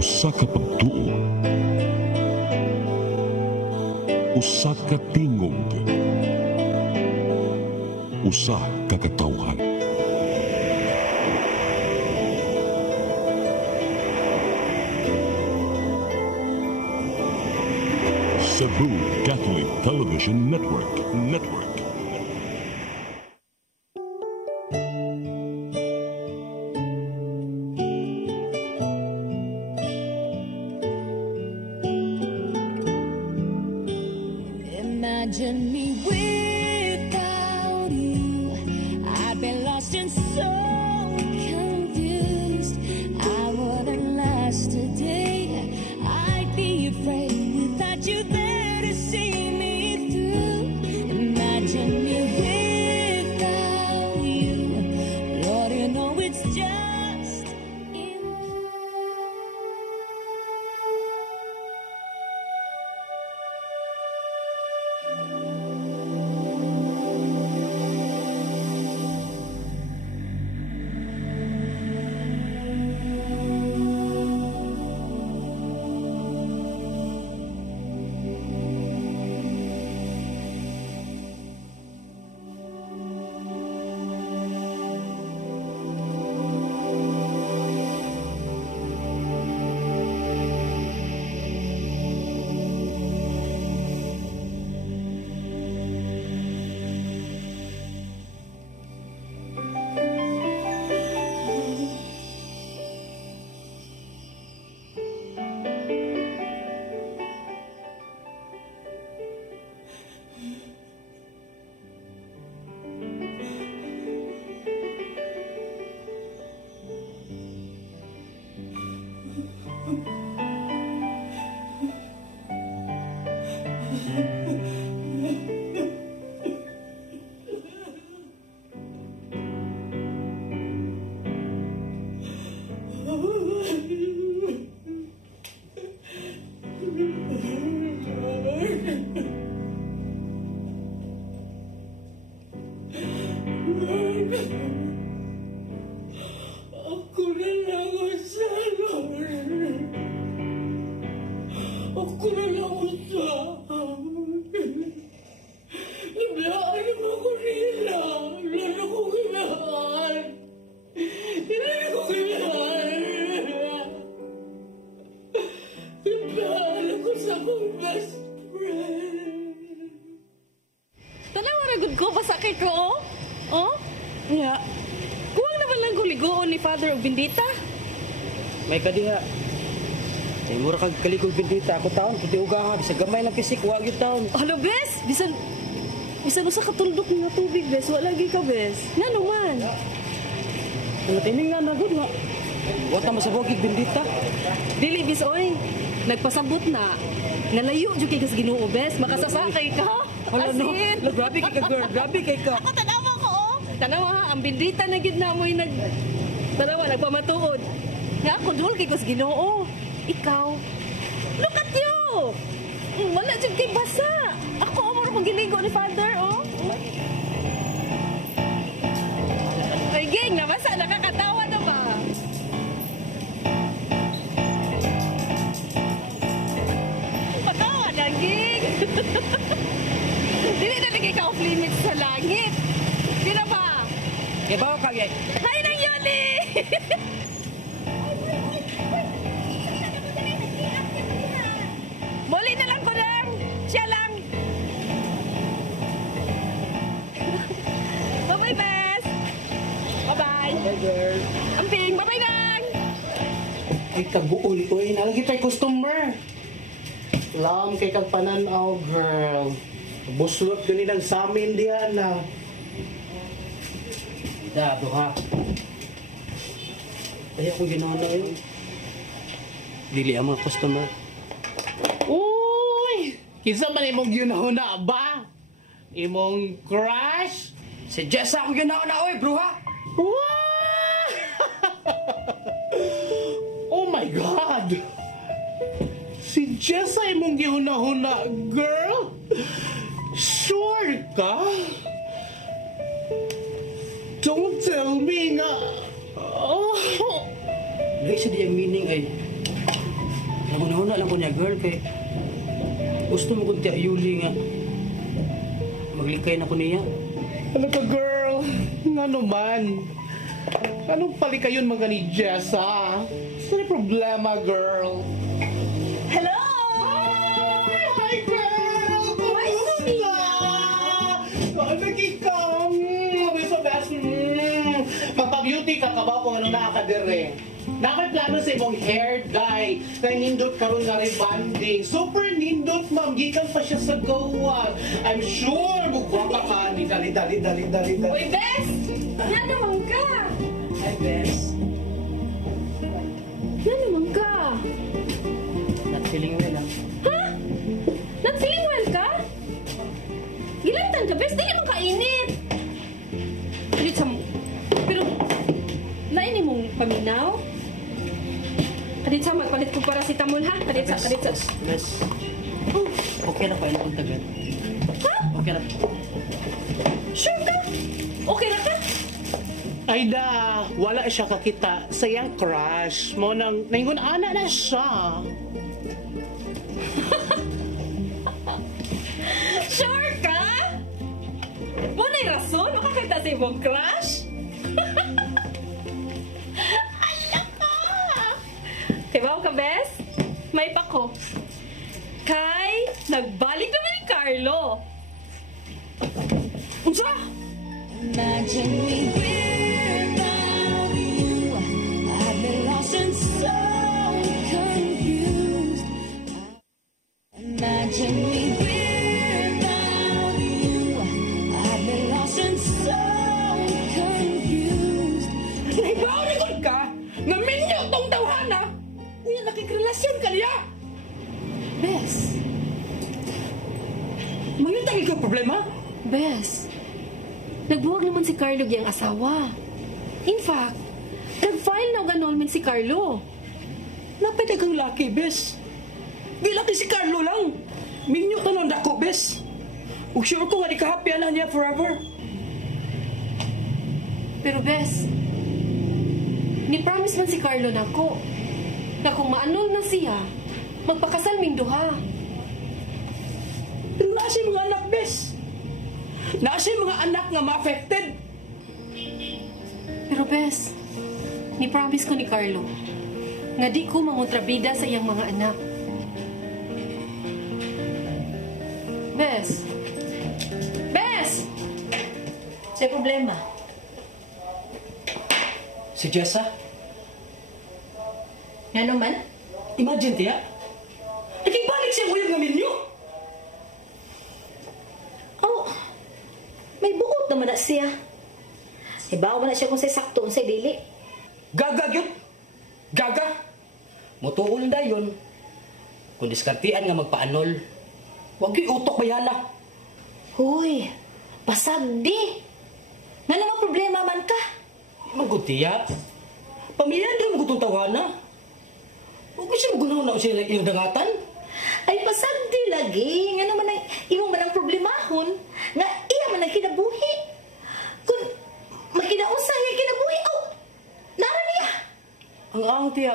Usa ka pagtuo, usa ka tingog, usa ka katawhan. Cebu Catholic Television Network. Imagine me without you. I'd be lost and so confused. I wouldn't last a day. I'd be afraid without you there to see me through. Imagine me without you. Lord, you know it's just Bendita? May kadiha. Ay mura kag kaligog bendita ako taon puti ugaha sa gamay lang pisik wa gyud taon. Ano bes? Bisan usa ka tuldok nga tubig bes, wala lagi ka bes. Ngano man? Ano tining nga na gud nga. Wa ta masabogig bendita. Dili bis oy. Nagpasabot na. Nga layo jud kay kas Ginoo bes, makasasakay ka. Wala no. Grabe kay ka girl, grabe kay ka. Ako tanawa ko oh. Tanawa ha, ang bendita na gid na mo'y tanawa, nagpamatuod. Nga ako, duhol kay Gus Ginoo. Ikaw, look at you! Wala dyan kay basa. Ako, amor kong giligo ni Father, oh. Ay, gang, nabasa, nakakatawa na ba? Patawa na, gang. Dili na naging ka off limits sa langit. Di na ba? Ibaw ka, gang. Hay nang Yoli! Muli na lang ko lang. Siya lang. Bye-bye, Bes. Bye-bye. Bye, girl. Amping, bye-bye lang. Ay, kabuol ko eh. Nalagi tayo customer. Lam kay kang pananaw, girl. Buslot ko nilang sa amin diyan na. Dado ha. Kaya kung ginawa na yun. Dili ang mga customer. Uy! Kinsa man imong ginahuna ba? Imong crush? Si Jessa akong ginawa na, oy, bro ha? Wow! Oh my God! Si Jessa imong gihuna-huna, girl? Sure ka? Don't tell me nga. Oh. Dili siya diyang meaning ay Nauna lang ko niya, girl, kay gusto mo kong tiya Yuli nga. Maglikay na ko niya. Ano ka, girl? Nga naman. Anong palikayon mga ni Jessa? Ano problema, girl? Hello! Hi, girl! Kumusta? Nagkikaw. Sabi sa best. Magpa-beauty ka ka ba kung ano nakakadere? Nakay plano sa imong hair dye na nindot karon nga rebanding. Super nindot, ma'am. Gikan pa siya sa gawa. I'm sure mugwapa ka. Dali. Uy, Bes! Yan naman ka! Hi, Bes. Yan naman ka! Not feeling well, ah. Ha? Not feeling well ka? Gilantan ka, Bes. Di naman kainit. Pero, nainin mong paminaw? Kadit sa magpalit ko paracetamol, ha? Kadit sa. Bes. Okay na pa yun kung tagal. Ha? Okay na. Sure ka? Okay na ka? Ayda, wala siya kakita sa iyang crush mo nang naingon ana na siya. Sure ka? Muna'y rason? Makakita sa imong crush? Ala ka! Kibaw ka, Bes? May pako. Kay, nagbalik naman ni Carlo. Unsa? Imagine me without you. I've been lost and so confused. Imagine me without you. I've been lost and so confused. Nahibaw ni God ka, nga minyo tong tawhana. Nga nakikrelasyon ka niya. Bes, Mangitang ikaw problema? Bes, nagbuwag naman si Carlo giyang asawa. In fact, nag-file na og annulment si Carlo. Napita kang laki, bes. Di laki si Carlo lang. Minyo tanong dako, bes. Ug sure ko nga di kahapyan na niya forever. Pero Bes, ni-promise man si Carlo nako na kung ma-annul na siya, magpakasal ming duha. Pero naa siya mga anak, bes. Naa siya mga anak nga ma-affected. Pero Bes, ni-promise ko ni Carlo nga di ko mangontrabida sa iyang mga anak. Bes! Bes! Sa problema? Si Jessa? Nga naman? Imagine, tiya. Nakibalik siya nguyong nga minyo. Oh, may buot naman na siya. Ibaw man na siya kung sa sakto sa dili. Gaga yun. Gaga. Mutuol na yun. Kung diskartian nga magpa-anol. Huwag yung utok ba yan na? Huy, pasagdi. Nga naman problema man ka. Magutiya. Pamilya din mo gutong tawana. Huwag mo siya magunaw na siya yung dangatan. Ay pasagdi lagi. Nga naman ay imo man ang problemahon. Nga iya man ang kinabuhi. Kung makinausay ang kinabuhi, oh, nara niya. Ang ang tiya.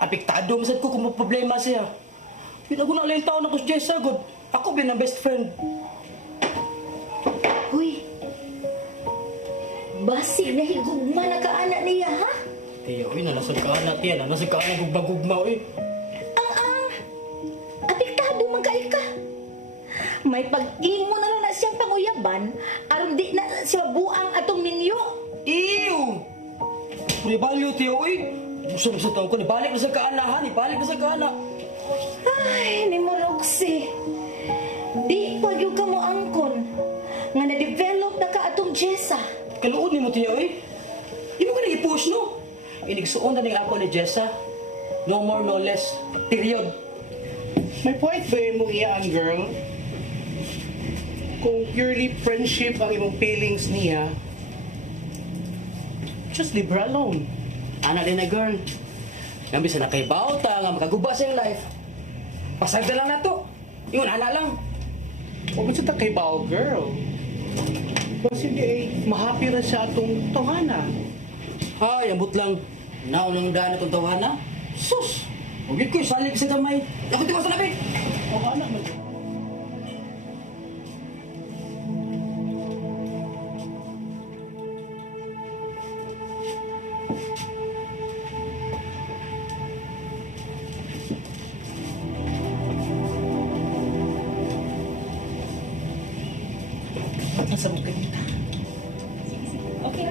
Apektado masad ko kung may problema siya. Pinaguna lang yung taon ako si Jessa, God. Ako bin ang best friend. Huy, basig na higugma na kaanak niya, ha? Tiya, uy, nanasag ka na, tiya. Nanasag ka na gugma-gugma, uy. Ang apektado man kay ka. May pag-imo na lang na siyang panguyaban, aron di na siya buang atong minyo. Ew! Pribalyo, tiya, uy. Gusto na sa taon ko, nibalik na sa kaanahan, nibalik na sa kaana. Ay, ni mo Roxy. Di pa yung ka mo angkon. Nga na-develop na ka atong Jessa. Kaluod ni mo, tiya, uy. Di mo ka nag-i-push, no? Inigsuon na ning ako ni Jessa. No more, no less. Period. May point ba yung mong iyaan, girl? Kung purely friendship ang imong feelings niya, just leave her alone. Ana din na, girl. Ngambis na kay Bauta nga makaguba sa iyong life. Pasagda lang na to. Yun, ana lang. Huwag mo siya kay bao, girl. Kasi di ay mahappy na siya atong tawhana. Ay, ambot lang. Naunang daan itong tawhana. Sus! Huwag ko salib sa gamay. Ako tiwas sa labi. O anak mo. Nasa bukid kita. Okay.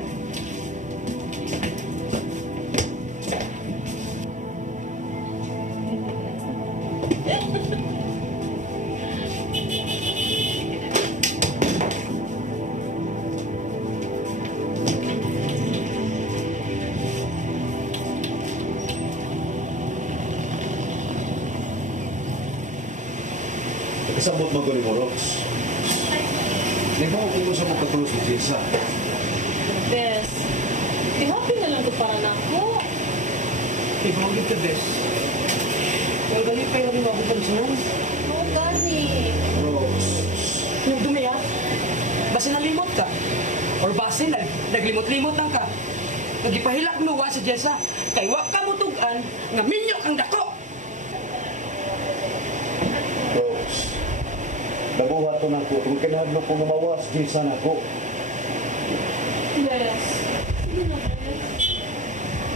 Isabot mo ni mo, Rox. Di ba kung gusto mo katulog si Jessa? Bes, i-happy na lang ko para na ako. Ibangit ka, bes. Kaya galit kayo rin mabutan siya. Oo, gani. Rox. Yung dumi, ha? Basta nalimot ka. Or base na, naglimot-limot lang ka. Nagipahilak luwa sa Jessa. Kay wak ka mutugan, nga minyo kang dako. Rox. Nabuhat ko na ko. Kung kinahadlo ko gumawas, Jessa na ko. Bes, sige na, Bes.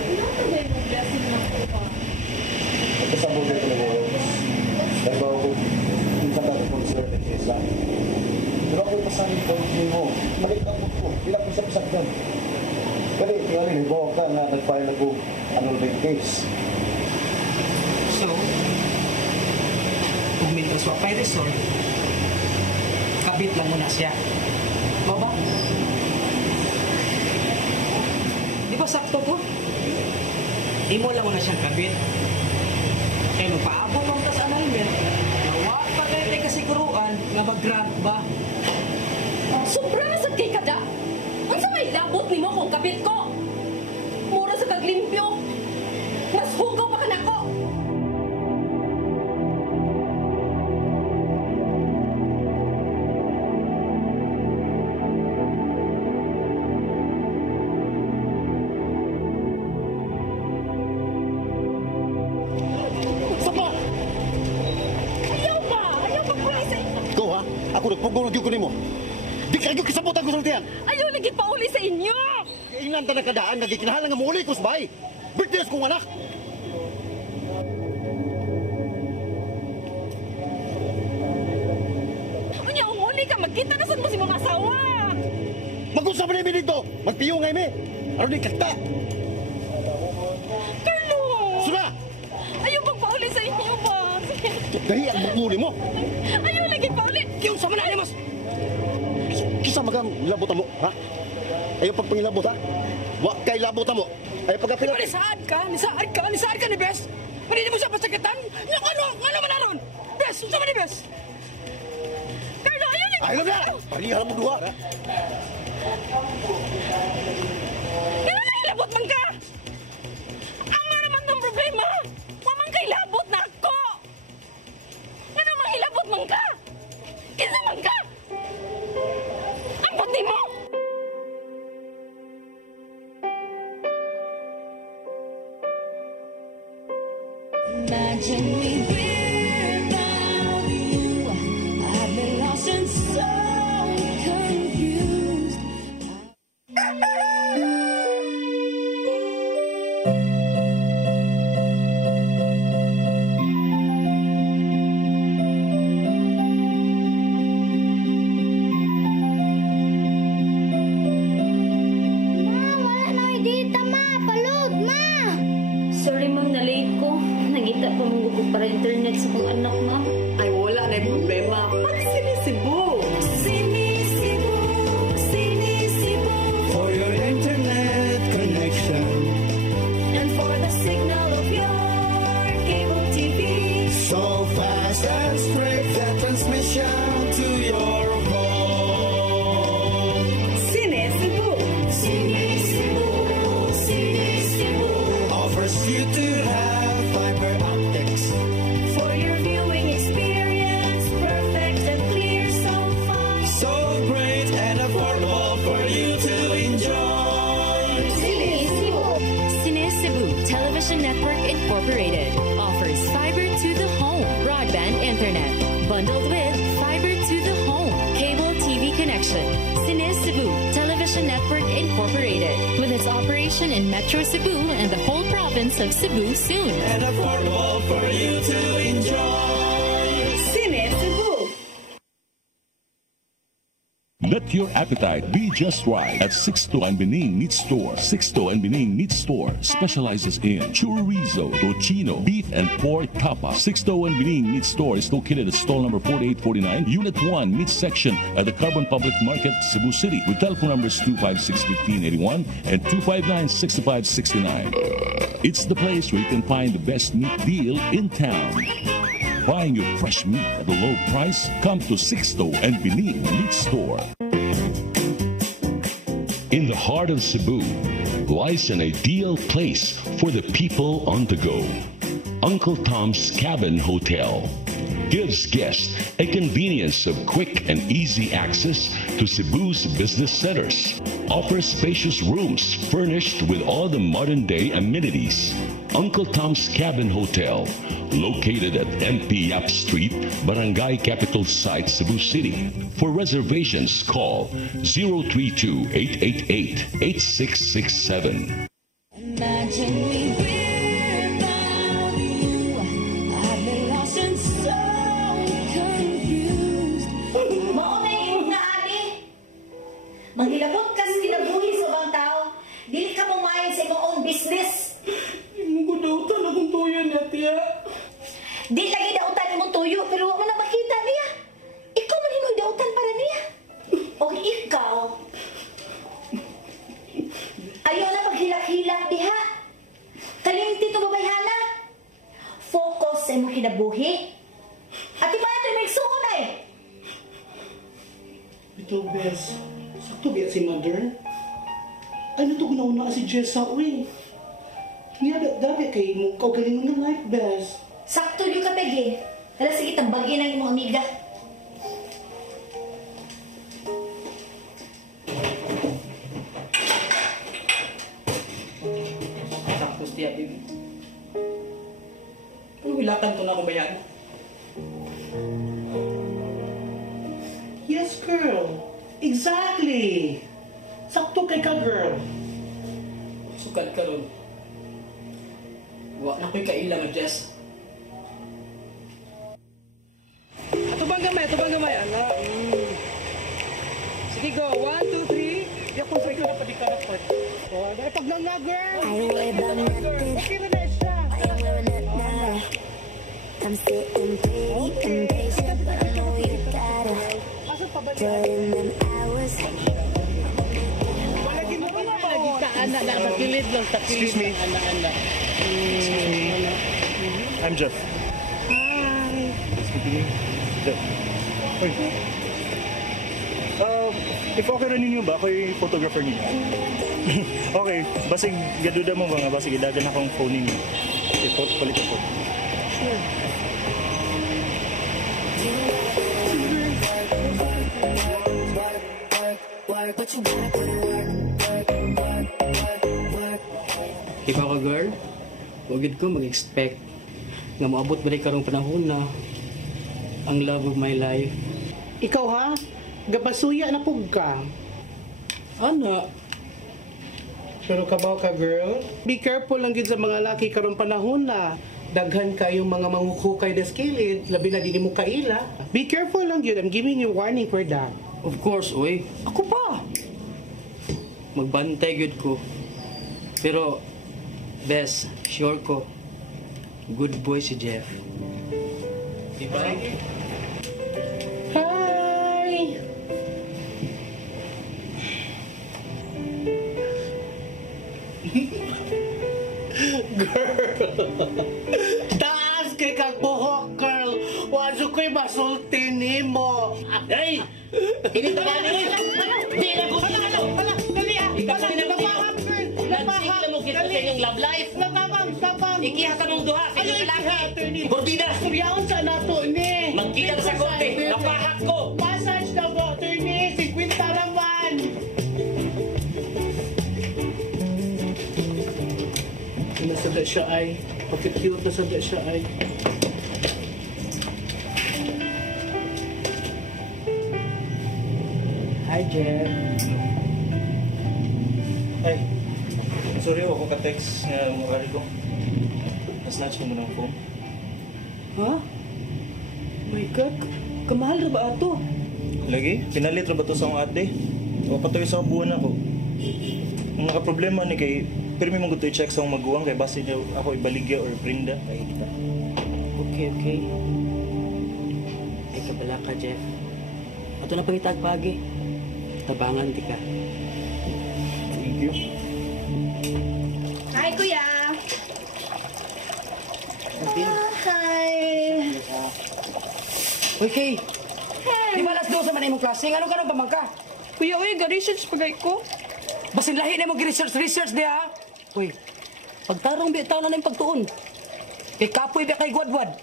Nakabay mo blessing na ako pa. Isabot ko ni mo, Rox. Dahil ba ako minsan ka concern ni Jessa. Pero ako'y pasanin ko mo. Malik ako ko. Bilang ko sa pasakdan. Kali, tingnan bawa ka nga nag-file ako annulled case. So, kung may swap kay resort, kabit lang muna siya. Mo ba? Di ba sakto ko? Imo lang muna siyang kabit. Kaya nung paabot mo ka sa annulment, nawa pa tayo tayo kasiguruan nga mag-grant ba? Sobra na sa kay kada. Ang sa may labot ni mo kung kapit ko. Mura sa kaglimpyo. Mas hugaw pa ka na ko. Sapa! Ayaw pa! Ayaw pa pulay sa inyo! Ikaw ha? Ako nagpugulog yung kunin mo. Di kayo kisabutan ko sa tiyan. Ayaw lagi pa uli sa inyo! Ingnan ta na kadaan, nagikinahalang nga muli ko sa bahay. Birthday kong anak. Unya, umuli ka! Magkita na saan mo si mga asawa! Mag-usap na namin dito. Magpiyungay mi. Ano di kakta? Carlo! Sula! Ayaw pang pauli sa inyo ba? Dahi ang muli mo. Ayaw lagi pa uli! Kiyong sa manali mas! Kisa magang labutan mo, ha? Ayaw pagpangilabot, ha? Wa kay labutan mo. Ayaw pagkapilat. Nisaad ka! Nisaad ka ni Bes! Hindi mo siya pasakitan? Yung ano man naron? Bes! Unsa man ni Bes? Carlo, ayaw lagi! Ayaw na! Palihan mo duha, ha? Labot man ka! Ano naman ng problema? Mamang kay labot na ako! Ano mang ilabot man ka? Kinsa man ka? Ang puti mo! Imagine me without you. I've been lost and so confused. Wala na dita, ma. Palud, ma. Sorry, ma'am, na late ko. Nagita pa mong gugod para internet sa kong anak, ma'am. Ay, wala na yung problema. Pag sinisibo. Sinisibo, sinisibo, For your internet connection, and for the signal of your cable TV. so fast and straight that transmission to your home. Sinisibo, sinisibo, sinisibo, Offers you to have fiber optics. for your viewing experience, perfect and clear so far. So great and affordable for you to enjoy. Sinisibo. Cine Cebu Television Network Incorporated offers fiber to the home broadband internet. Bundled with fiber to the home cable TV connection. Cine Cebu Television Network Incorporated. With its operation in Metro Cebu and the whole province of Cebu soon. And affordable for you to enjoy. Cine Cebu. Let your appetite be just right at Sixto and Bening Meat Store. Sixto and Bening Meat Store specializes in chorizo, tocino, beef, and pork tapa. Sixto and Bening Meat Store is located at stall number 4849, Unit 1, Meat Section at the Carbon Public Market, Cebu City, with telephone numbers 256-1581 and 259-6569. It's the place where you can find the best meat deal in town. Buying your fresh meat at a low price? Come to Sixto and Bening Meat Store. In the heart of Cebu lies an ideal place for the people on the go. Uncle Tom's Cabin Hotel gives guests a convenience of quick and easy access to Cebu's business centers. Offers spacious rooms furnished with all the modern-day amenities. Uncle Tom's Cabin Hotel, located at MP Yap Street, Barangay Capital Site, Cebu City. For reservations, call 032-888-8667. Imagine me without you. I've been lost and so confused. Mauna yung nga, ani. Manghilabot ka sa kinabuhi sa ibang tao. Dili ka mamayan sa imong own business. Mugudautan akong tuyo na, tiya. Di lagi dautan imong tuyo, pero wala mo na makita niya. Ikaw man himong dautan para niya. O ikaw, ayaw na maghilak-hilak diha. Kalimti to babayhana. Focus sa imong kinabuhi. At iba natin may suon ay. Ito, Bes. Sakto ba si Mother? Ano to guna-una si Jessa, uy? Niya, dami kay mo kaugalingon ng life, Bes. Sakto yung kapegi. Alas sige, tambagin ang imong amiga. Sakto siya, baby. Ano wilakan to na ako bayan? Yes, girl. Exactly. Sakto kay ka, girl. Sukad ka ron. Wa na ko'y kaila nga, Jess. Tubang gamay, ala. Sige, go. 1, 2, 3. Di akong sa'yo na padikarat. Oh, dahil pag lang nga, girl. I will nothing. Okay na na siya. I will not now. I'm sitting pretty impatient, but I know you gotta put in them hours. Lagi ka, anak na. Magkilid lang sa kilid. Excuse me. Anak. I'm Jeff. Hi. Jeff. Oy. If okay rin ninyo ba, ako'y photographer ninyo. Okay, basig gaduda mo ba nga, basig idagan akong phone ninyo. Palit ko. Sure. Iba ka, girl? Wagid ko mag-expect nga maabot balik karong panahon na ang love of my life. Ikaw ha? Gabasuya na pug ka. Ana, Pero kabaw ka, girl. Be careful lang gid sa mga laki karong panahon na daghan kayong mga manghukukay na skilid, labi na dili mo kaila. Be careful lang yun. I'm giving you warning for that. of course, oy. Ako pa. Magbantay gyud ko. Pero, best, sure ko, good boy si Jeff. Diba? Hi! Girl! Taas kay kang buhok, girl! Waso ko'y masulti nimo! Hey! Hindi ka gani! Hindi na gusto! Hala! Dali ah! Ikaw sa Hala, pinag-usap. napaham, girl! Nagsigla mo kita sa inyong love life. Napaham! Ikiha ka mong duha sa inyong lalaki. Gordina! Suryaon sa nato ni! Magkita ka sa korte. Napahak ko! Massage na po, attorney! 50 naman! Nasada siya ay Pagka-cute na sabi siya ay. Hi, Jeff. Ay, sorry ako ka-text nga mga ko. Na-snatch ko mo ng phone. Ha? My God, kamahal na ba ato? Lagi, pinalit na ba ito sa akong ate? O patuloy sa buwan ako. Ang nakaproblema ni kay, pero may mga i-check sa akong maguwang kay base niya ako ibaligya or brinda. Kay kita. Okay. Ay kabala ka, Jeff. Ato na pangitag pagi. Tabangan di ka. Thank you. Hi, Kuya! Hi! Uy, Kay! Di ba alas 12 man na imong klase? Ano ka nang pamangka? Kuya, uy, ga-research pagay ko. Basin lahi na imong research di ha? Uy, pagtarong biya tao na na yung pagtuon. Kay kapoy biya kay Gwadwad.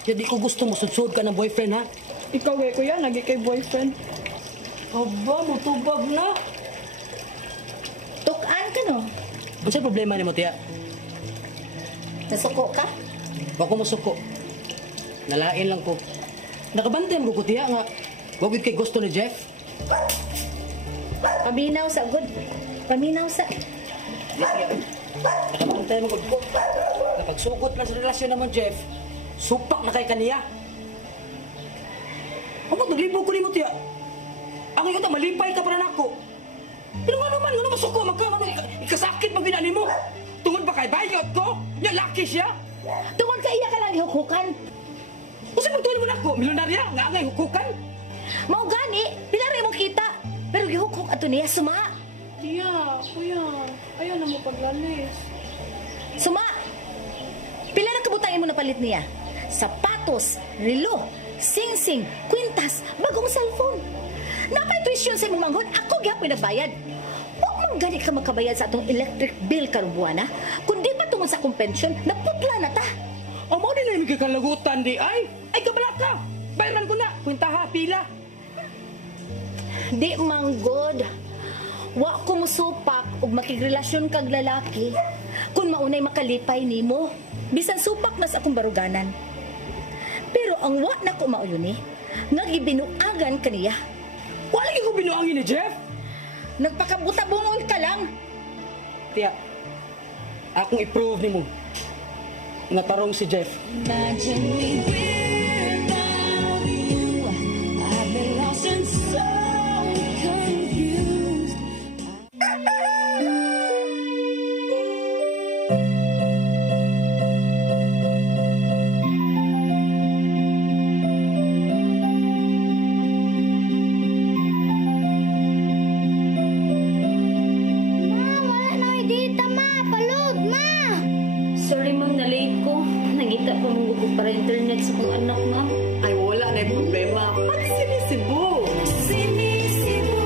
Kaya di ko gusto mo sudsud ka ng boyfriend ha? Ikaw, kuya, nagi kay boyfriend. Aba, mutubag na. Tukaan ka, no? Ano siya problema ni mo, tiya? Nasuko ka? Wa ko masuko. Nalain lang ko. Nakabantay mo ko, tiya nga. Wagwit kay gusto ni Jeff. Paminaw sa good. Paminaw sa... Nakabantay mo ko. Napagsukot lang sa relasyon naman, Jeff. Supak na kay kaniya. Kapag naglibog ko ni mo, tiya. Ang iyong malipay ka pa na ako. Pero nga naman, nga masuko, ikasakit pag binani mo. Tungod ba kay bayot ko? Niya laki siya. Tungod ka iya ka lang ihukukan. O sa pagtuloy mo na ako, milyonarya, nga nga ihukukan. Mau gani, pilari mo kita. Pero gihukuk ato niya, suma. Tiya, kuya, ayaw na mo paglalis. Suma! Pila na kabutangin mo na palit niya? Sapatos, relo, singsing, kwintas, bagong cellphone. Napay tuition sa imong manghod, ako gyapon nagbayad. Huwag man gani ka makabayad sa atong electric bill karong buwan, ha? Kundi pa tungod sa akong pensyon, naputla na ta. O mo nila yung kakalagutan di ay? Ay kabala ka! Bayaran ko na, kwinta ha, pila. Di manggod. Wa ko musupak ug makigrelasyon kag lalaki kung maunay makalipay nimo. Bisan supak na sa akong baruganan. Pero ang wa na ko mauyon nga gibinuagan kaniya. Wala ko binuangin ni Jeff. Nagpakabuta-bungol ka lang. Tiya, akong i-prove ni mo. Natarong si Jeff. Imagine me without you. I've been lost and so confused. Sorry, ma'am, na-late ko. Nangita ko mong para internet sa kong anak, ma'am. Ay, wala na yung problema. Pati sinisibo. Sinisibo,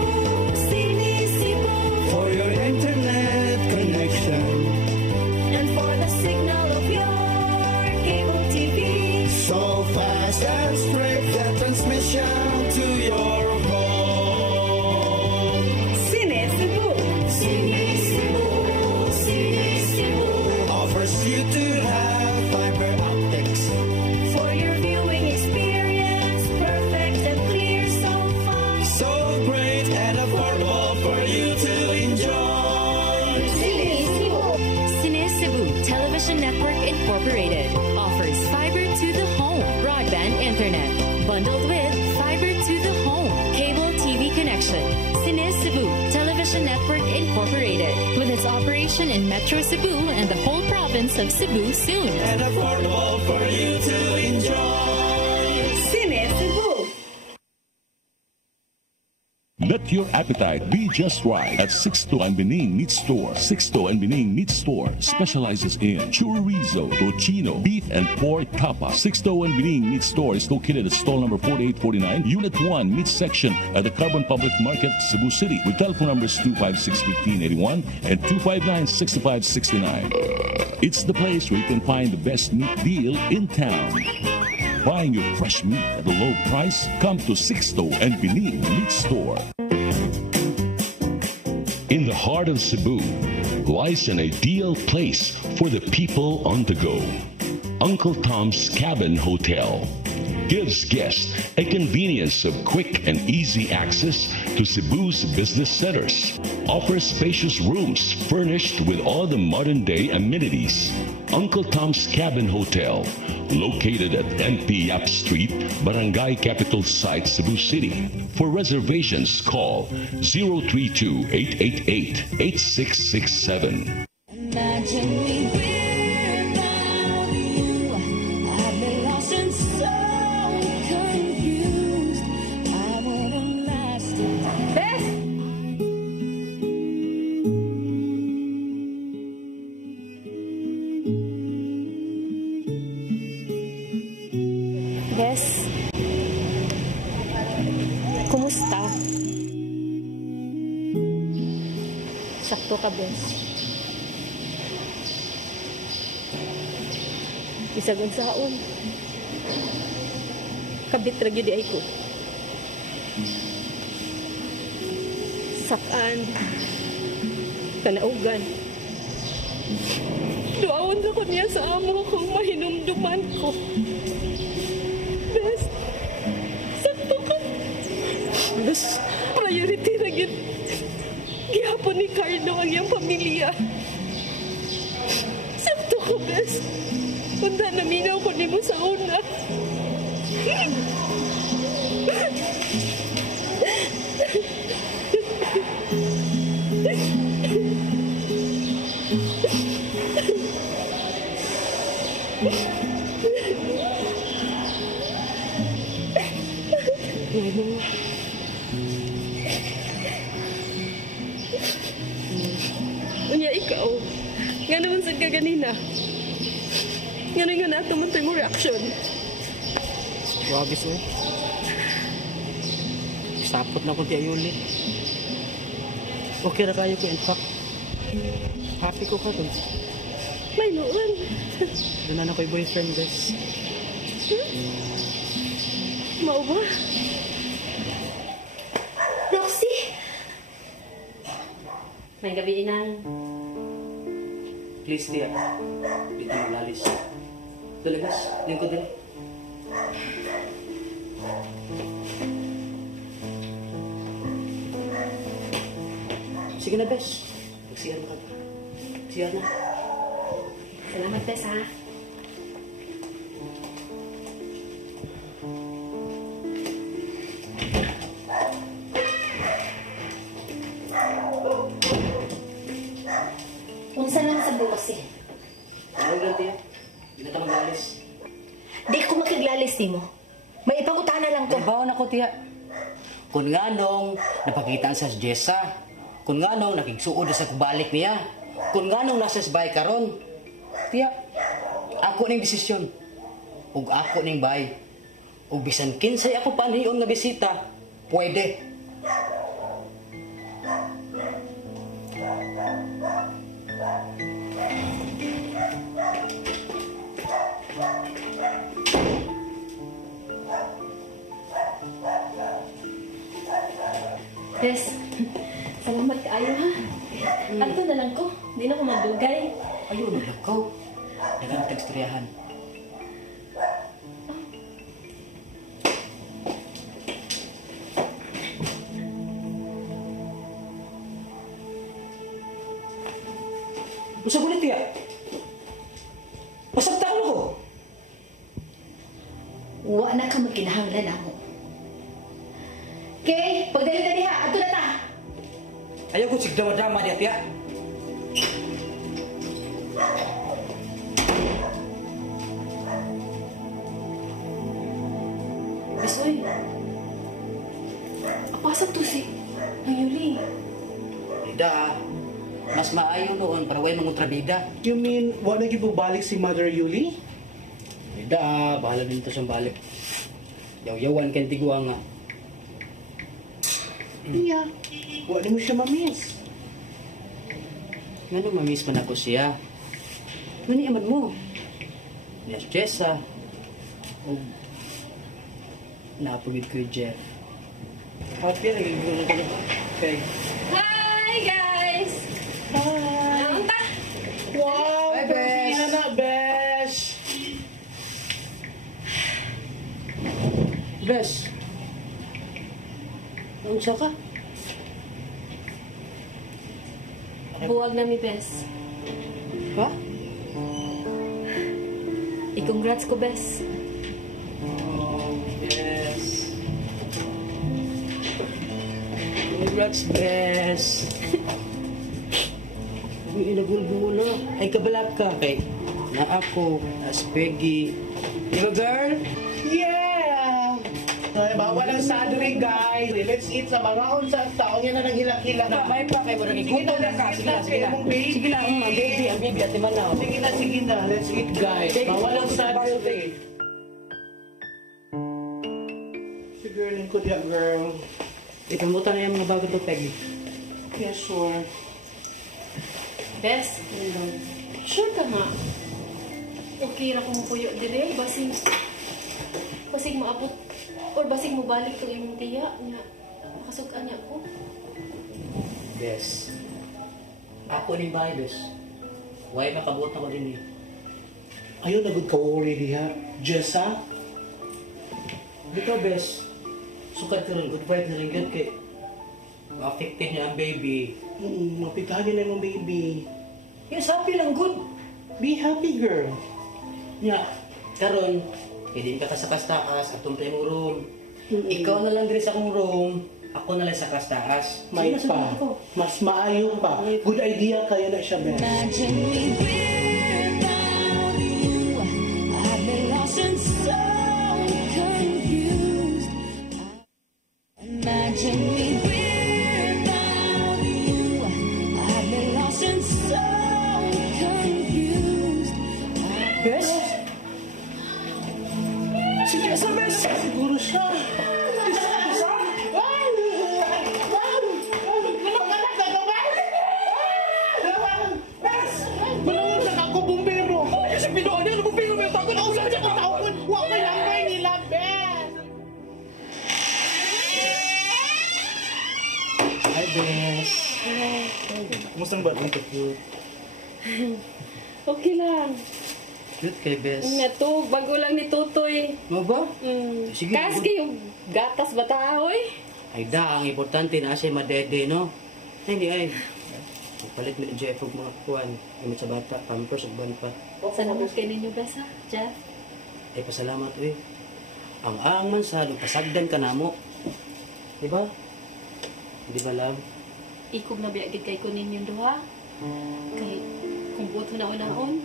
sinisibo. For your internet connection. And for the signal of your cable TV. So fast and straight, the transmission to your home. Sinisibo, sinisibo, sinisibo. Offers you to have fiber optics. For your viewing experience, perfect and clear so far. So great and affordable for you to enjoy. Sinisibu Television Network Incorporated offers fiber to the home broadband internet bundled with fiber to the home cable TV connection. Sinisibu Television Network Incorporated with its operation in Metro Cebu and the whole province of Cebu soon. And affordable for you to enjoy. Sinisibu. Let your appetite be just right at Sixto and Bening Meat Store. Sixto and Bening Meat Store specializes in chorizo, tocino, beef and pork tapa. Sixto and Bening Meat Store is located at stall number 4849, Unit 1, Meat Section at the Carbon Public Market, Cebu City, with telephone numbers 256-1581 and 259-6569. It's the place where you can find the best meat deal in town. Buying your fresh meat at a low price? Come to Sixto and Bening Meat Store. In the heart of Cebu lies an ideal place for the people on the go. Uncle Tom's Cabin Hotel gives guests a convenience of quick and easy access to Cebu's business centers. Offers spacious rooms furnished with all the modern-day amenities. Uncle Tom's Cabin Hotel, located at NP Yap Street, Barangay Capital Site, Cebu City. For reservations, call 032-888-8667. Imagine me without you. I've been lost and so confused. I wouldn't last it. Beth! Bes, kumusta? Sakto ka, Bes. Bisag unsaon. Kabit ra gyud ay ko. Sakan. Tanaugan. Duawon na ko niya sa amo kung mahinumduman ko. Bes, sakto ka. Bes, priority ra gyud. Gihapon ni Carlo ang iyang pamilya. Sakto ka, Bes. Punta naminaw ko ni mo sa una. Unya ikaw, nga naman sa kaganina. Nga nga nato man tayo reaction. Wabis mo. Sapot na ko ti Ayuli. Okay na kayo ko, in fact. Happy ko ka dun. May noon. Doon na ako'y boyfriend, guys. Mau ba? Roxy! May gabi inang. Please, dear. Dito mo lalis. Dalagas, lingkod din. Sige na, Bes. Magsiyan ka. Magsiyan na. Salamat, Bes, ha? Unsa lang sa Roxy? Ano lang, tiya? Hindi na ka mag-alis. Di ko makiglalis ni mo. May ipangutana lang to. Trabaho na ko, tiya. Kung nga nung napakita sa Jessa, kung nga nung nakigsuod sa kubalik niya, kung nga nung nasa sabay karon, tiya, ako ning desisyon. Ug ako ning bay. Ug bisan kinsay ako panhiyon nga bisita, pwede. Bes, salamat kaayo, ha? Ato na lang ko. Di na ko magdugay. Ayun, nalakaw. Dagang teksturyahan. Usa ulit, tiya. Pasagtaan ako. Wa na ka magkinahanglan ako. Okay, pagdali na diha, ato na ta. Ayaw ko sigdawa-drama diya, tiya. Bisoy, apasa to si Ayuli? Ida, mas maayo noon para way mangontrabida. You mean, wala na balik si Mother Yuli? Ida, bahala din to sa balik. Yaw-yawan kang tigwa nga. Iya. Wala mo siya mamiss. Nga nung mamiss man ako siya. Mani amad mo. Yes, Jessa. O napagid ko yung Jeff. Happy, nagiging ko. Okay. Hi, guys! Hi! Bes. Unsa ka? Buwag na mi, Bes. Ha? I-congrats ko, Bes. Yes. Congrats, Bes. Ang inagulgo na. Ay, kabalak ka kay na ako, as Peggy. Di ba, girl? Yeah! Ay, bawal ang sadri, guys. Let's eat sa mga unsang taon yan na naghilak-hilak. May pa kayo, walang igutom na ka. Sige na, sige na. Sige na, ang baby, at naman na. Sige na. Let's eat, guys. Bawal ang sadri. Si girlin ko diya, girl. Ipamutan na yung mga bago to, Peggy. Yeah, sure. Bes, sure ka nga. Okay ra kung puyo dire, basig maabot or basig mo balik to imong tiya nga makasugan niya ko. Yes. Ako ni bahay, Bes. Why makabuot ako din eh. Ayaw na good ka-worry diha. Jessa? Dito, Bes. Sukat ko rin, good vibe na rin kay ma-affected niya ang baby. Mapigagin na yung baby. Yes, happy lang, good. Be happy, girl. Nga, karon, hindi ka kasakas-taas, atong tayo mong room. Ikaw na lang din sa akong room, ako na lang sa kas-taas. May pa. Mas maayo pa. Good idea kayo na siya, Ben. Imagine me without you. I've been lost and so confused. Imagine me without you. I've been lost and so confused. Bes? Si Jessa, Bes! Siguro siya. Kumusta ang batong to? Okay lang. Cute kay Bes. Ito, bago lang ni Tutoy. Mo ba? Sige. Kas yung gatas bata, oy. Ay da, ang importante na siya madede, no? Hindi ay. Palit mo ni Jeff og mga kuwan. Imot sa bata, pampers ug ban pa. Salamat kay ninyo, Bes, ha, Jeff. Ay pasalamat, uy. Ang man sa pasagdan ka namo. Di ba? Di ba, love? Ikog na biyagid kay kunin yung duha. Kay kung buto na unahon,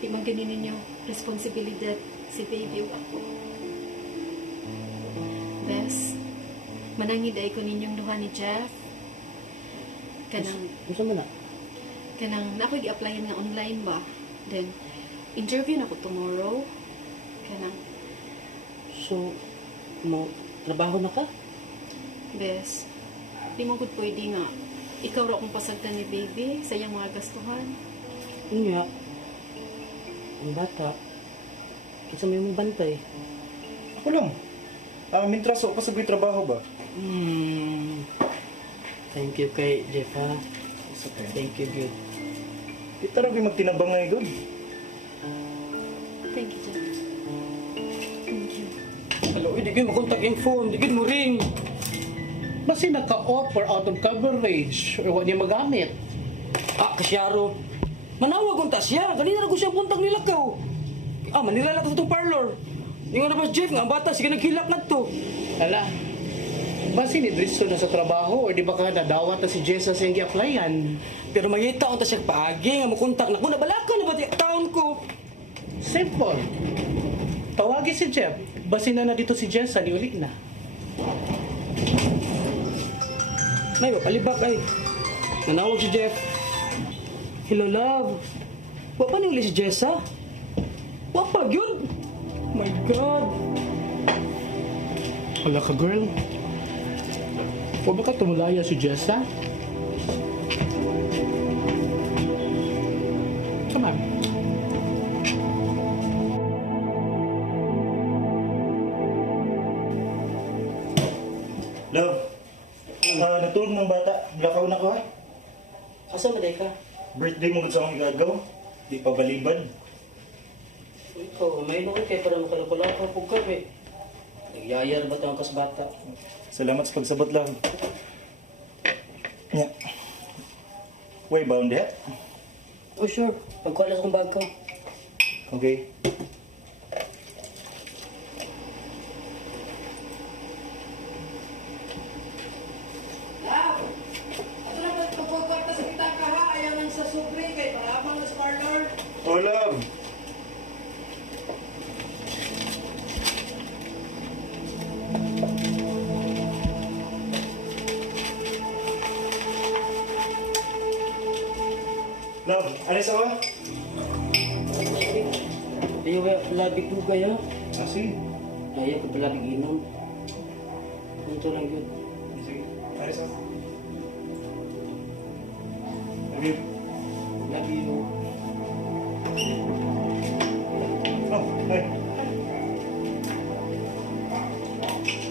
di man ganin ninyo responsibilidad si baby o ako. Bes, manangid ay kunin yung duha ni Jeff. Kanang, Gusto mo na? kanang na ako i-applyan nga online ba? Then, interview na ko tomorrow. Kanang, So, mo trabaho na ka? Bes, di mo gud pwede nga. Ikaw ra akong pasagdan ni baby sa iyang mga gastuhan. Nga. Ang bata. Kinsa may mong bantay? Ako lang. Mintras ako sa trabaho ba? Thank you kay Jeff, ha? It's okay. Thank you, good. Di taro kayo magtinabang nga good. Thank you, Jeff. Thank you. Hello, hindi kayo makontak yung phone. Hindi kayo mo ring. Basta naka-off or out of coverage or wala niya magamit. Kasyaro. Manawag kong tasya. Kanina na ko siya puntang nilakaw. Manila lang ko sa itong parlor. Yung na ba, Jeff, nga ang bata, sige naghilak na to. Ala, basta nidristo na sa trabaho or di ba ka nadawat na si Jessa sa iyong applyan? Pero mangita ko ta siya paagi, nga makontak na ko. Nabalaka na ba taon ko? Simple. Tawagin si Jeff. Basta na dito si Jessa, di uli na. May palibak ay. Nanawag si Jeff. Hello, love. Wa pa ni uli si Jessa? Wa pa, yun? My God. Hala ka, girl. O baka tumulaya si Jessa? Come on. Love. Natulog ng bata. Lakaw na ko ha. Asa maday ka? Birthday mo sa akong igagaw. Di pa baliban. Ikaw, may nukit kayo para makalukula ka po ka, be. Nagyayar ba ito ang kasbata? Salamat sa pagsabot lang. Yeah. Way bound diha? Oh sure, pagkuha lang akong bag ko. Okay. Oh, love. Love, alis ako? Ayaw ba labig po kayo? Sige. Ayaw ko ba labig inom? Ito lang yun. Sige, alis ako. Love you. Love you. Oh, hi.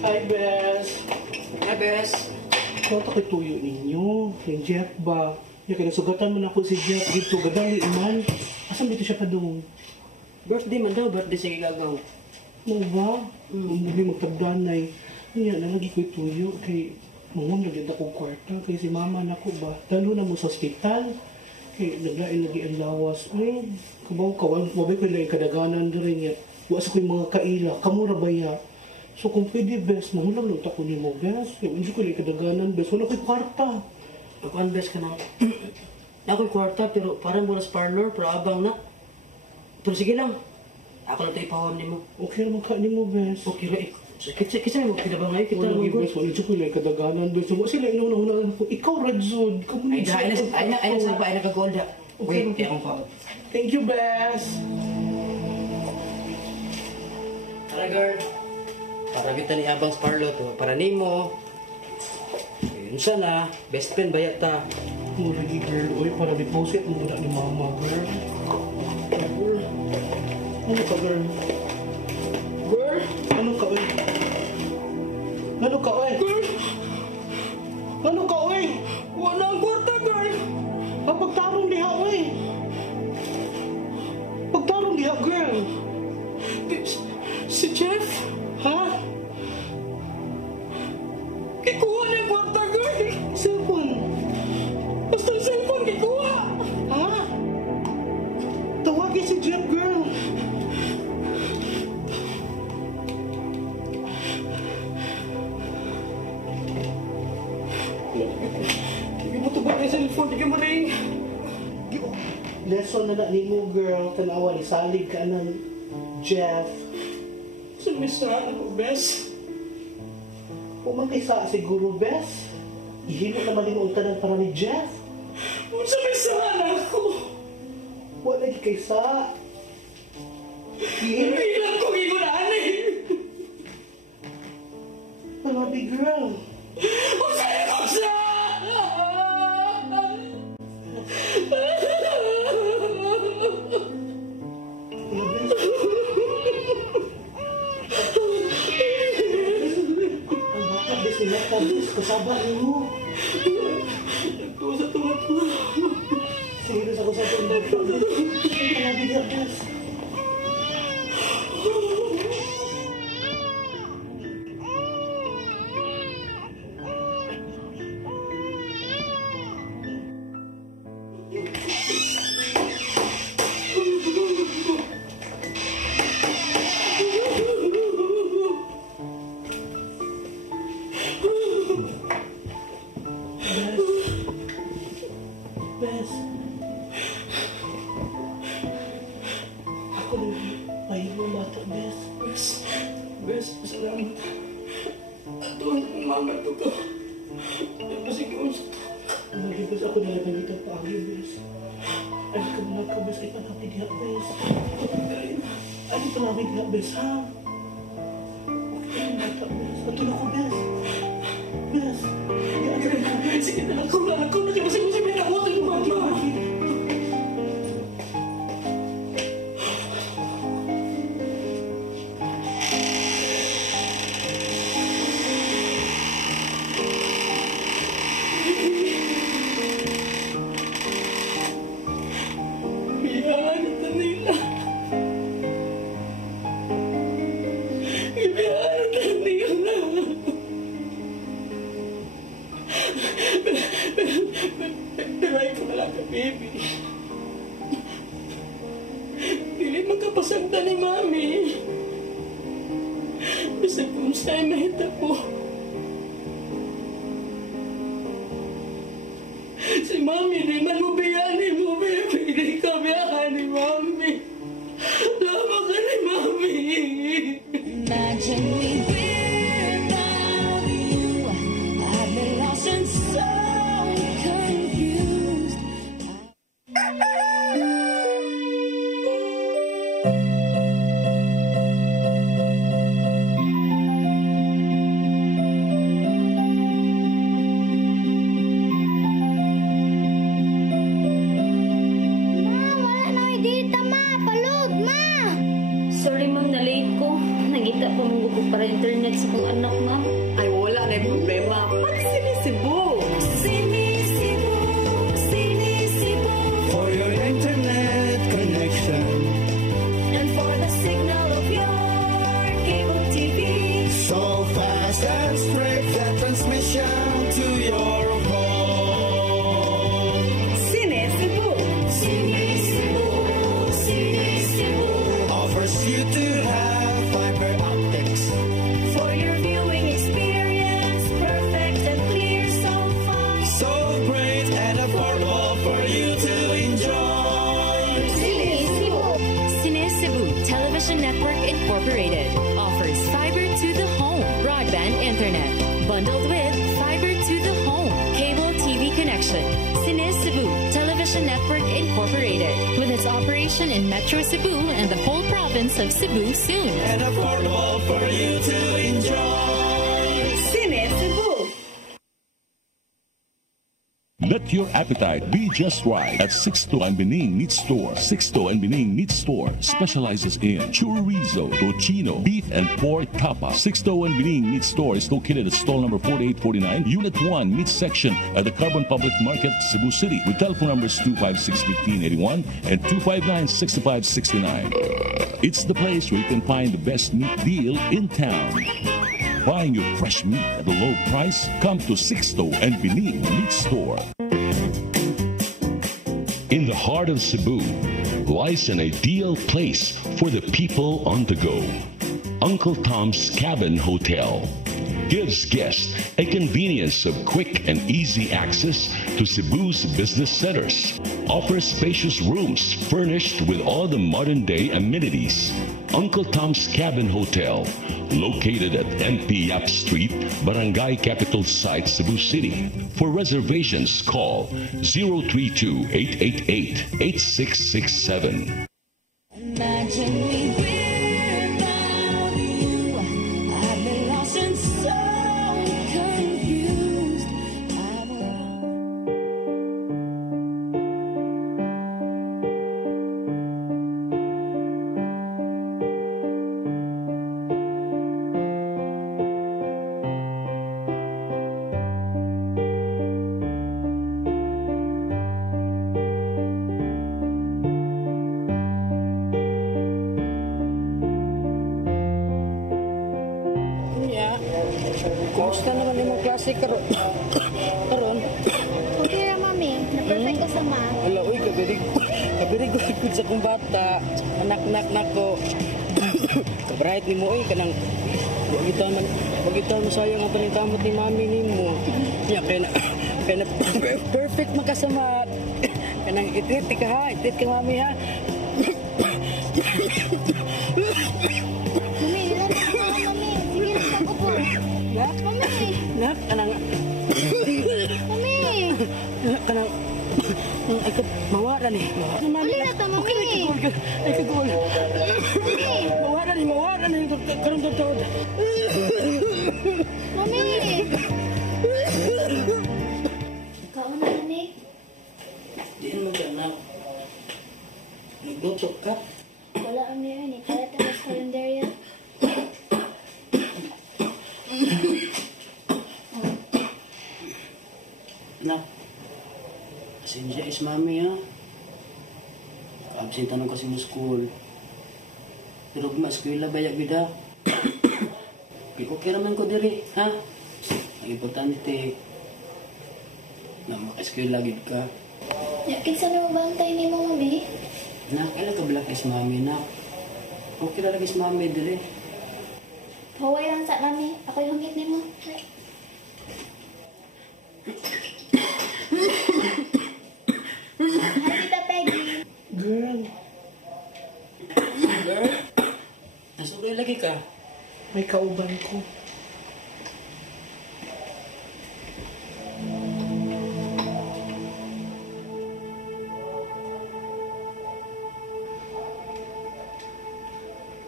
Hi, Bes. Hi, Bes. Ikaw ito tuyo ninyo. Yung Jeff ba? Yung kinasugatan mo na ako si Jeff dito. Gadali man. Asan dito siya pa doon? Birthday man daw. Birthday sa gagaw. Ano ba? Hindi magtabdanay. Yan, nalagi ko tuyo. Kay mungom lagi akong kwarta. Kay si mama na ko ba? Dalo na mo sa ospital. Kay naglain lagi ang lawas. Ay, kabaw ka. Wabay ko lang kadaganan doon niya. Wasa ko yung mga kaila. Kamura ba ya? So kung pwede, Bes, mahulang lang tako ni mo, Bes. Hindi ko lang kadaganan, Bes. Wala ko'y kwarta. Ako ang Bes ka na. Ako'y kwarta, pero parang mula sa parlor, pero abang na. Pero sige lang. Ako lang ito ipahon ni mo. Okay naman ka ni mo, Bes. Okay, right. Kasi mo, kinabang ngayon, kita Wala mo, lagi, Bes. Wala ko lang kadaganan, Bes. Wala sila inuna-una ko. Ikaw, Red Zone. Ay, na kagolda. Wait, kaya akong pa. Thank you, Bes. Tara, girl. Para kita ni abang sa parlor to. Para ni mo. Yun sana. Best friend ba yata? Mura di, girl. Uy, para deposit mo na ni mama, girl. Girl. Ano ka, girl? Girl? Ano ka, uy? Ano ka, uy? Girl? Ano ka, uy? Wala ang kwarta, girl. Pagtarong diha, uy. Pagtarong diha, girl. Si Jeff? Ha? Kikuha na yung kwarta, girl. Cellphone. Basta yung cellphone, kikuha. Ha? Tawagin si Jeff, girl. Hindi mo ito ba yung cellphone? Hindi mo rin. Lesson na ni mo, girl. Tanawa, isalig ka ng Jeff. Sumisaan ako, Bes. Pumatay sa siguro, Bes. Ihimo naman din ang tanan para ni Jeff. Sumisaan ako. Wala kay sa. Hindi lang kong igunan eh. Malabi, girl. Usay mo siya! Kabis, kasabar mo. Ako sa tuwa po. Serius ako sa tuwa po. Kalabi niya, Bes. Bes. Ako na pahibo na ito, Bes. Bes, salamat. Ito ang mama ito ko. Kasi kung sa ito. Lagi, Bes, ako na lang dito paagi, Bes. Ay, ka muna ka, Bes. Ay, panapin niya, Bes. Ay, panapin niya, Bes, ha? Okay, mata, Bes. Ito na ko, Bes. Bes. Sige na, ako na. Kasi may nakawatan yung mama. Ibiyahan ito nila. Ibiyahan ito nila. pasagda ni Mami. Bisag kung sa'yo mahita ko. Si Mami, di man mo biyani mo, baby. Di ka biyahan ni Mami. Lama ka ni Mami. Imagine me without you. I've been lost and so confused. Sorry, ma'am, na-late ko. Nangita po mong gusto para internet sa kong anak, ma'am. Ay, wala na yung problema. Pag-sinisibo. Sinisibo, sinisibo. For your internet connection. And for the signal of your cable TV. So fast and straight that transmission to your home. Sinisibo, sinisibo, sinisibo. Offers you to have fiber optics. For your viewing experience, perfect and clear so far. So great and affordable for you to enjoy. Sinisibo. Cine Cebu Television Network Incorporated offers fiber to the home broadband internet bundled with fiber to the home cable TV connection. Cine Cebu Television Network Incorporated with its operation in Metro Cebu and the whole province of Cebu soon. And affordable for you to enjoy. Sinisibo. Let your appetite be just right at Sixto and Bening Meat Store. Sixto and Bening Meat Store specializes in chorizo, tocino, beef and pork tapa. Sixto and Bening Meat Store is located at stall number 4849, Unit 1, Meat Section at the Carbon Public Market, Cebu City, with telephone numbers 256-1581 and 259-6569. It's the place where you can find the best meat deal in town. Buying your fresh meat at a low price? Come to Sixto and Bening Meat Store. In the heart of Cebu lies an ideal place for the people on the go. Uncle Tom's Cabin Hotel gives guests a convenience of quick and easy access to Cebu's business centers. Offers spacious rooms furnished with all the modern-day amenities. Uncle Tom's Cabin Hotel, located at MP Yap Street, Barangay Capital Site, Cebu City. For reservations, call 032-888-8667. Imagine me without you. I've been lost and so confused. Kumusta naman yung mga klase karon? Okay ra, mami. Na-perfect ko sa ma. Wala, uy, kabirig ko sa kong bata. Anak-nak nako. Kabright ni mo, uy, kanang wag ito man sayang ang panitamot ni mami ni mo. Ya, kaya na perfect makasama. Kanang itit ka ha, itit ka mami ha. Mami, ilan na ako, mami. Sige na ako po. Nak, Mami. nak, kanang Mami. kanang ay ka mawaran eh. Uli na to, mami. Ay ka gol. Mami. Mawaran eh. Karon totoo. Mami. Ikaw na, mami. Diyan mo ka na. Naglutok ka. Wala ang niya, ni. Kaya tayo sa kalendarya. Nak, pasensya is mami ha. Absent tanong kasi mo school. Pero mas eskwela bayak bida. Okay raman ko diri, ha? Ang importante na maka-eskwela gid ka. Ya, kinsa na mo bantay ni mo, mami? Nak, kailan ka black is mami, nak? Okay na lagi si mami dire. Huwag lang sa mami. Ako'y hungit ni mo. Hi, Tita Peggy. Girl, Girl, nasuloy lagi ka. may kauban ko.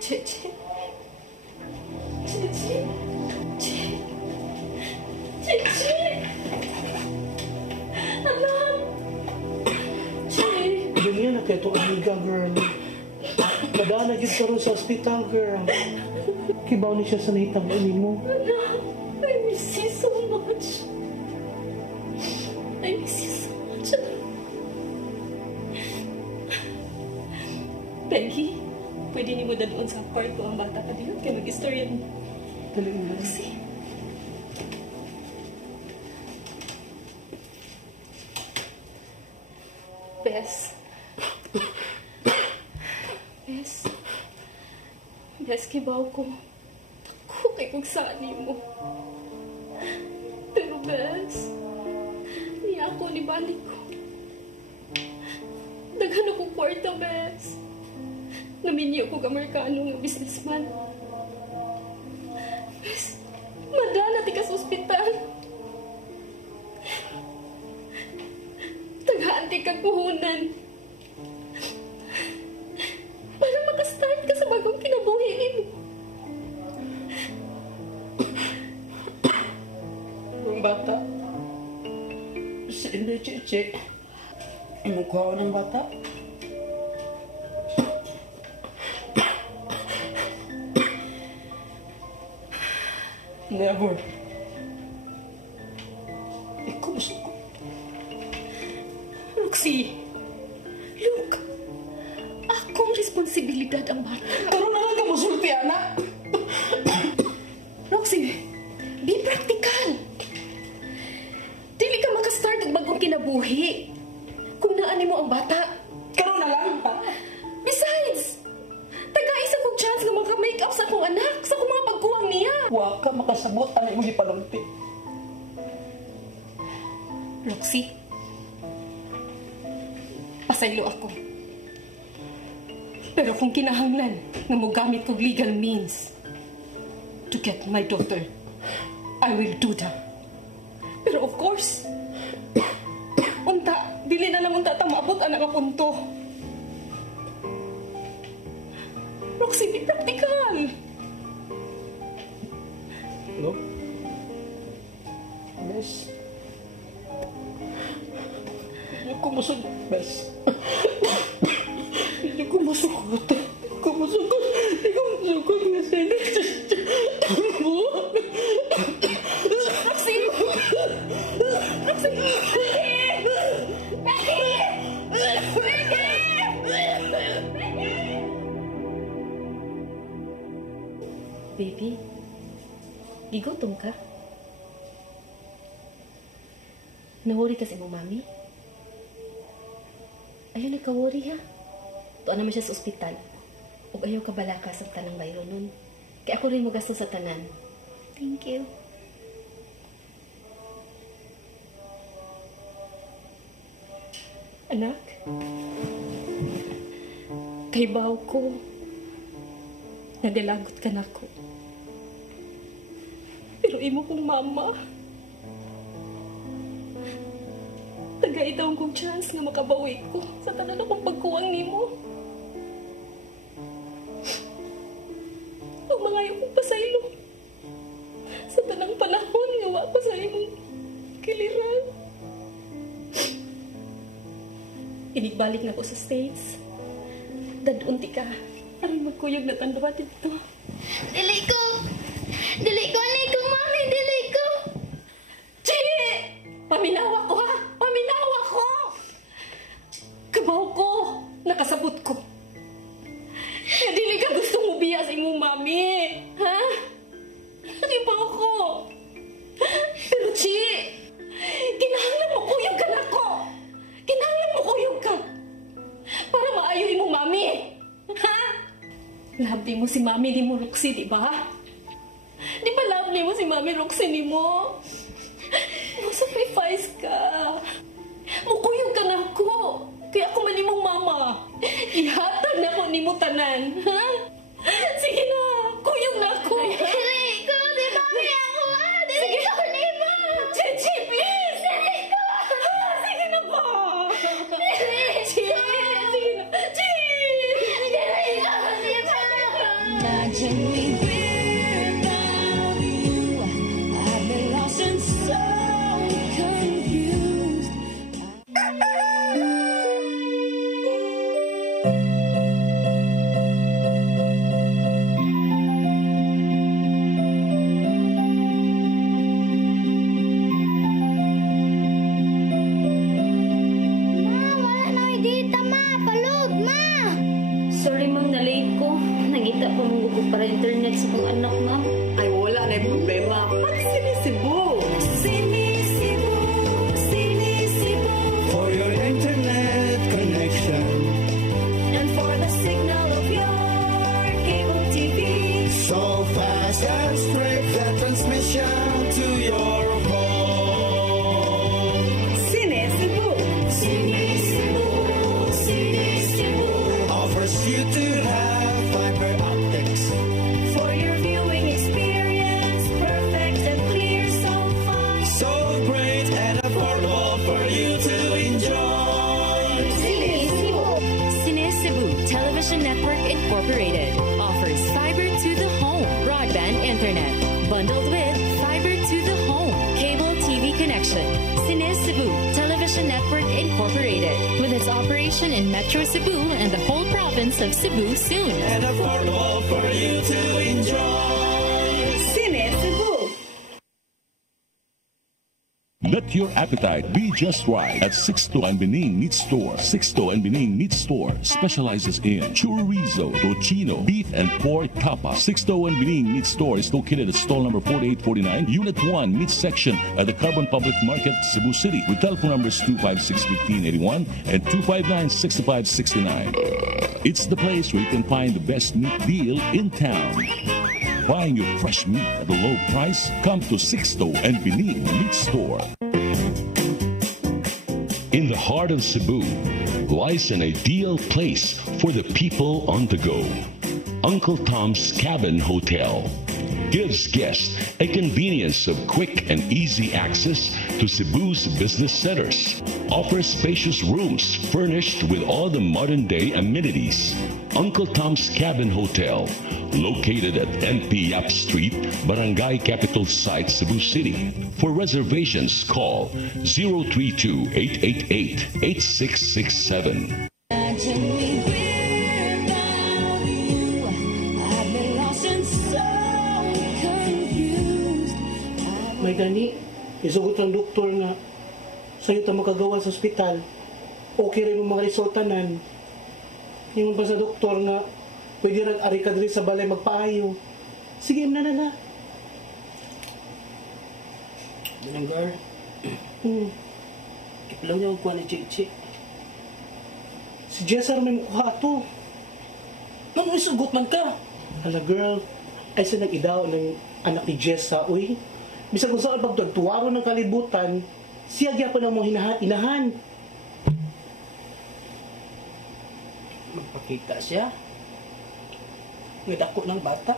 Chichi. Chichi. Chichi. Anak. Chichi. Ganyan na kayo ito, amiga, girl. Kadaan na gid karon sa ospital, girl. Kibaw ni siya sa nahitabo nimo. Anak, I miss you so much. I miss you so much. Peggy, pwede ni mo dadun sa kwarto ang bata ka dito kaya mag-istorya mo. Dali mo. Kasi, Bes. Bes. Bes, kibaw ko. Tako kay kung saan mo. Pero Bes, niya ako ni balik ko. Daghan akong kwarta, Bes. Naminyo ko Amerikano nga businessman. Bes, madala ti ka sa ospital. Tagaan ti kang puhunan. Para makastart ka sa bagong kinabuhin mo. Ang bata. Si Inday Chichi. Imukha ko ng bata. Never. Ikaw gusto ko. Roxy, look. Akong responsibilidad ang bata. Pero na lang ka musulti, anak. Roxy, be practical. Dili ka makastart og bagong kinabuhi. Kung naani mo ang bata. Karon na lang. Besides, taga-isa kong chance nga maka-make up sa akong anak, sa akong mga pagkuwang niya. Wa ka makasabot, anak mo gipanulti. Roxy, pasaylo ako. Pero kung kinahanglan na mo gamit kong legal means to get my daughter, I will do that. Pero of course, dili na lang unta ta maabot ang nga punto. Roxy, be practical. Look. Bes. Hindi ko masugot, Bes. Hindi ko masugot. Hindi ko masugot. Hindi ko masugot. Roxy! Roxy! Baby, gigutom ka? Nawori ka sa imong mami? Ayaw nagkawori ha. Tuwa naman siya sa ospital. O ayaw ka balaka sa tanang bayro nun. Kaya ako rin mo gasto sa tanan. Thank you. Anak, kaibaw ko. Nagalagot ka na ko. Pero imo kong mama. Taga-itaw kong chance nga makabawi ko sa tanan akong pagkuwang nimo. Ang mga ayaw kong pasaylo. Sa tanang panahon nga wa ko sa imong kiliran. Inibalik na ko sa States. Dadunti ka. Aron magkuyog na tanduwa dito. Dili ko! Dili ko, mami! Dili ko! Chi! Paminawa ko ha! Paminawa ko! Kabaw ko! Nakasabot ko. Nga dili ka gustong mubiya sa imong mami. Ha? Kabaw ko. Pero Chi! Kinahanglan mo kuyog ka na ko! Kinahanglan mo kuyog ka! Para maayo imong mami! Ha? Lovely mo si Mami ni mo, Roxy, di ba? Di ba lovely mo si Mami Roxy ni mo? Sacrifice ka. Mukuyog ka na ko. Kaya ako man imong mama. Ihatag na ko nimo tanan. Ha? Sige na. Kuyog na ako. Dili ko, di Mami ako ah. Dili ko nimo. Chichi, please. Dili ko. Sige na ba? Dili ko. Sige na. Chichi. Dili ko, di ba? Imagine me without you. I've been lost and so confused. Wala na dita, ma. Palud, ma. Sorry, ma'am, na-late ko. Nangita pa mong gusto para internet sa kong anak, ma'am. Ay, wala na yung problema. Pag-sinisibo. Sinisibo, sinisibo. For your internet connection, And for the signal of your cable TV. so fast and straight the transmission to your home. Sinisibo, sinisibo, sinisibo. Offers you to have fiber optics. For your viewing experience, perfect and clear, so fine. So great and affordable for you to enjoy. Sinisibo. Cine Cebu Television Network Incorporated offers fiber to the home broadband internet bundled with fiber to the home cable TV connection. Cine Cebu Television Network Incorporated with its operation in Metro Cebu and the whole province of Cebu soon. And affordable for you to enjoy. Sinisibo. Let your appetite be just right at Sixto and Bening Meat Store. Sixto and Bening Meat Store specializes in chorizo, tocino, beef and pork tapa. Sixto and Bening Meat Store is located at stall number 4849, Unit 1, Meat Section at the Carbon Public Market, Cebu City, with telephone numbers 256-1581 and 259-6569. It's the place where you can find the best meat deal in town. Buying your fresh meat at a low price? Come to Sixto and Bening Meat Store. In the heart of Cebu lies an ideal place for the people on the go. Uncle Tom's Cabin Hotel gives guests a convenience of quick and easy access to Cebu's business centers. Offers spacious rooms furnished with all the modern day amenities. Uncle Tom's Cabin Hotel, located at NP Yap Street, Barangay Capital Site, Cebu City. For reservations, call 032-888-8667. Imagine me without you. I've been lost and so confused. May gani, isugot ng doktor nga sa'yo ta makagawa sa ospital. Okay rin yung mga resultanan. Yung pa sa doktor nga pwede rin ari ka diri sa balay magpaayo. Sige na. Binanggar. Kipilaw niya ang kuha ni Chichi. Si Jessar may mukha to. Ano isugot man ka? Hala girl, ay sa nag-idaw ng anak ni Jessa, uy. Bisa kung saan pagtuwaro ng kalibutan, siya gyapon ang mga inahan. Magpakita siya. May dako ng bata.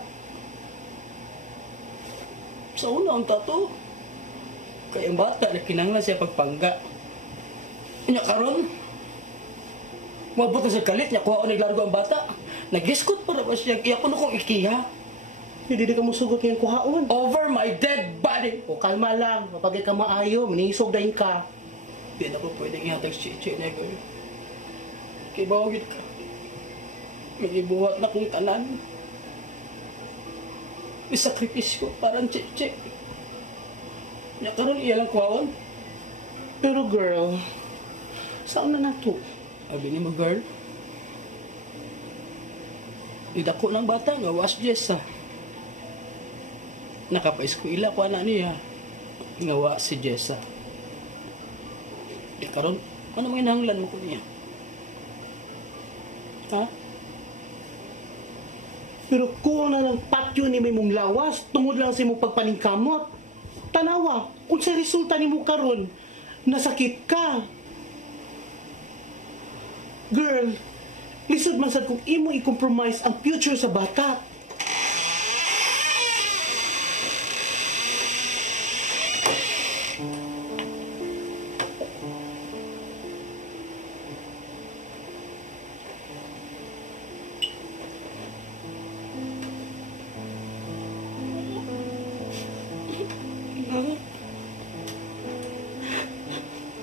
Sa una ang tato. Kaya ang bata, nakinanglan siya pagpangga. Inya karon, mabot na sa kalit niya, kuha ko naglargo ang bata. Nag-iskot para ba siya, iya ko na kong ikiha. Hindi ka mo sugot ngayong kuhaon. Over my dead body! O kalma lang, kapag ka maayo, manisog dahin ka. Di na ko pwedeng ihatag si Chichi niya, girl. Kaya bawagin ka. May ibuhat na kong tanan. May sakripisyo parang Chichi. Nya karon iya lang kuhaon. Pero girl, saan na nato? Abi ni mo, girl. Idako ng bata nga was Jessa. Nakapa-eskwela ko anak niya. Ngawa si Jessa. Di karon, ano mga hinahanglan mo ko niya? Ha? Pero kung na lang patyo ni may mong lawas, tungod lang sa imong pagpaningkamot. Tanawa, kung sa resulta ni mo karon, nasakit ka. Girl, lisod man sad kung imo i-compromise ang future sa bata.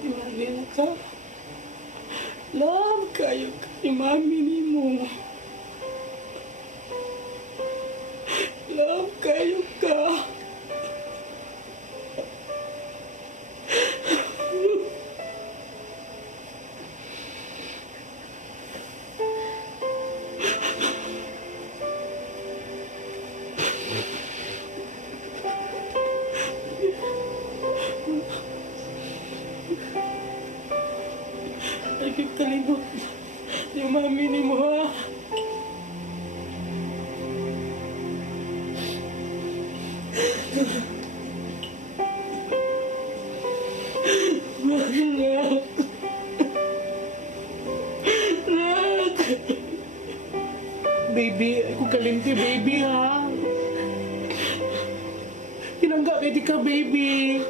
Imanin ka. Love kayo kay mami ni mo. Love kayo ka. Ay, kalimot. Yung mami ni mo, ha? Baby, ako kalimti, baby, ha? Tinanggap, edi ka, baby.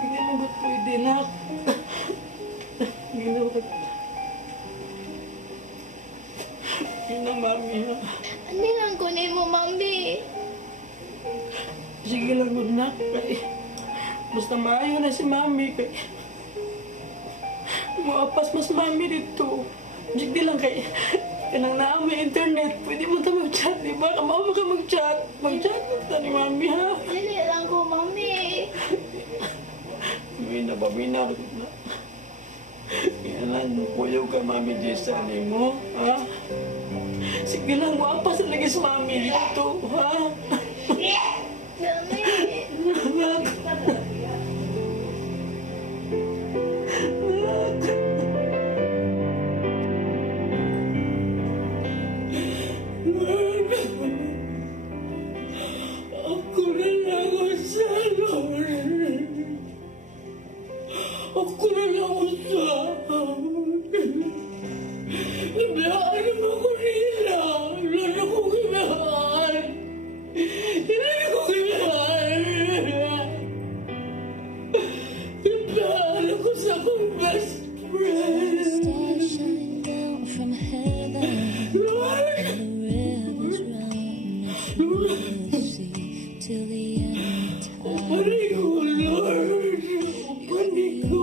Hindi mo ba pwede, nak? Hindi na ba? Hindi na, mami, ha? Hindi lang kunin mo, mami. Sige lang, good nak. Basta maayo na si mami. Maapas mas mami dito. Sige lang kay... Kanang naami internet, pwede mo ito mag-chat, di ba? Kamawa ka mag-chat. Mag-chat na ni mami, ha? Dili lang ko, mami. Mina ba, mina? Kailan, puyaw ka, mami, Jessa, ni mo, ha? Sige lang, wapa sa lagi sa mami dito, ha? Mami. Ako na lang ang salon. Ako na lang ang salon. Iblaan mo ko nila. Lalo ko iblaan. Lalo ko iblaan. Iblaan ako sa akong best friend. Stars shine down from heaven. Lord! And the rivers run the sea till the end of time. Pari ko, Lord! Pari ko!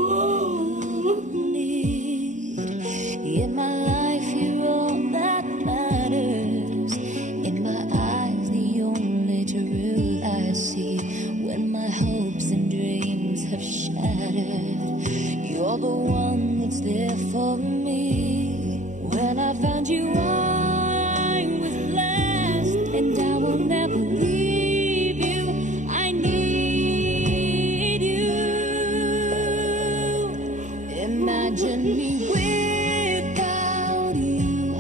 In my life, you're all that matters. In my eyes, the only truth I see. When my hopes and dreams have shattered, you're the one that's there for me. When I found you, I was blessed, and I will never leave you. I need you. Imagine me without you.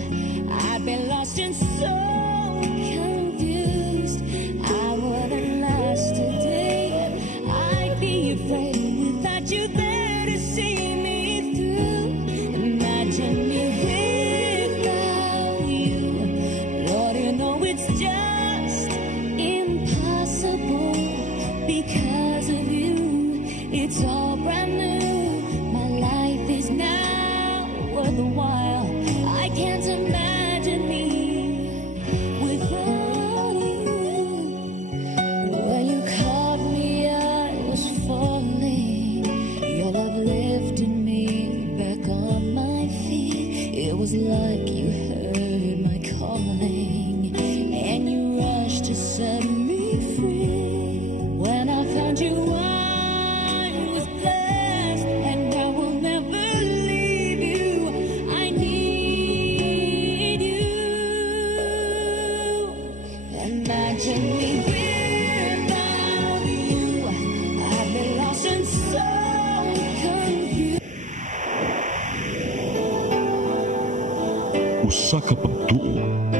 I'd be lost and so confused. I wouldn't last a day. I'd be afraid without you there to see me through. Imagine me without you. Lord, you know it's just impossible because of you. It's all brand new. My life is now worth a while. I can't imagine me without you. When you caught me, I was falling. Your love lifted me back on my feet. It was like you heard my calling, and you rushed to set me free. usa ka pagtuo